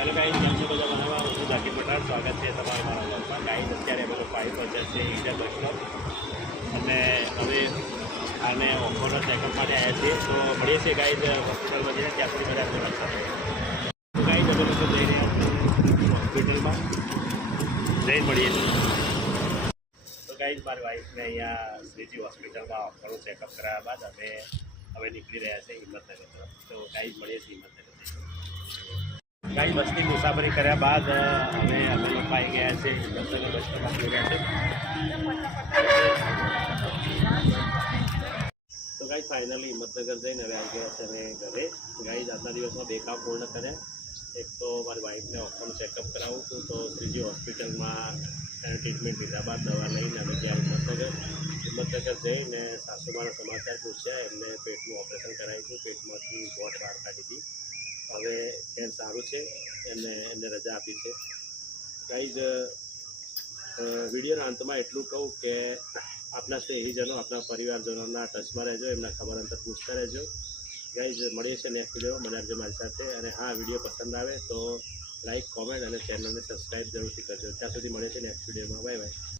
Hello guys, કેમ છો બધા? બનાવવા હું ઝાકીર પઠાણ, સ્વાગત છે તમારા મારા વ્લોગમાં. ગાઈસ, અત્યારે અમે લોકો આવી પહોંચ્યા છે ઈજા બસ સ્ટોપ અને હવે આને ઓફરના ચેકઅપ માટે આવ્યા છીએ. તો મળીએ છીએ ગાઈસ હોસ્પિટલમાં જઈને, ત્યાં સુધી બધા આપણે વાત કરીએ. તો ગાઈસ, અમે લોકો જઈ રહ્યા છીએ હોસ્પિટલમાં, જઈને મળીએ છીએ. તો ગાઈસ, મારી વાઈફને અહીંયા શ્રીજી હોસ્પિટલમાં ઓફરનું ચેકઅપ કરાવ્યા બાદ હવે નીકળી રહ્યા છે હિંમતનગર તરફ. તો ગાઈસ, મળીએ છીએ હિંમતનગર. ગાઈસ, બસની મુસાફરી કર્યા બાદ અમે લોકો આવી ગયા છે હિંમતનગર બસ સ્ટોપ આવી ગયા છે. તો ગાઈસ, ફાઇનલી હિંમતનગર જઈને હવે આવી ગયા છે અને ઘરે. ગાઈસ, આજના દિવસમાં 2 કામ પૂર્ણ કર્યા. એક તો મારી વાઈફને ઓફરનું ચેકઅપ કરાવું હતું, તો શ્રીજી હોસ્પિટલમાં એને ટ્રીટમેન્ટ લીધા બાદ દવા લઈને અમે ત્યાં હિંમતનગર જઈને સાસુમાના સમાચાર પૂછ્યા. એમને પેટનું ઓપરેશન કરાવ્યું હતું, પેટમાંથી ગોઠ બહાર કાઢી હતી. હવે એમ સારું છે, એમને રજા આપી છે. ગાઈઝ, વિડીયોના અંતમાં એટલું કહું કે આપણા સ્નેહીજનો, આપણા પરિવારજનોના ટચમાં રહેજો, એમના ખબર અંતર પૂછતા રહેજો. ગાઈઝ, મળીએ છીએ નેક્સ્ટ વિડીયોમાં, મને આપજો મારી સાથે. અને હા, વિડીયો પસંદ આવે તો લાઈક, કોમેન્ટ અને ચેનલને સબસ્ક્રાઈબ જરૂરથી કરજો. ત્યાં સુધી મળીએ છીએ નેક્સ્ટ વિડીયોમાં. Bye bye.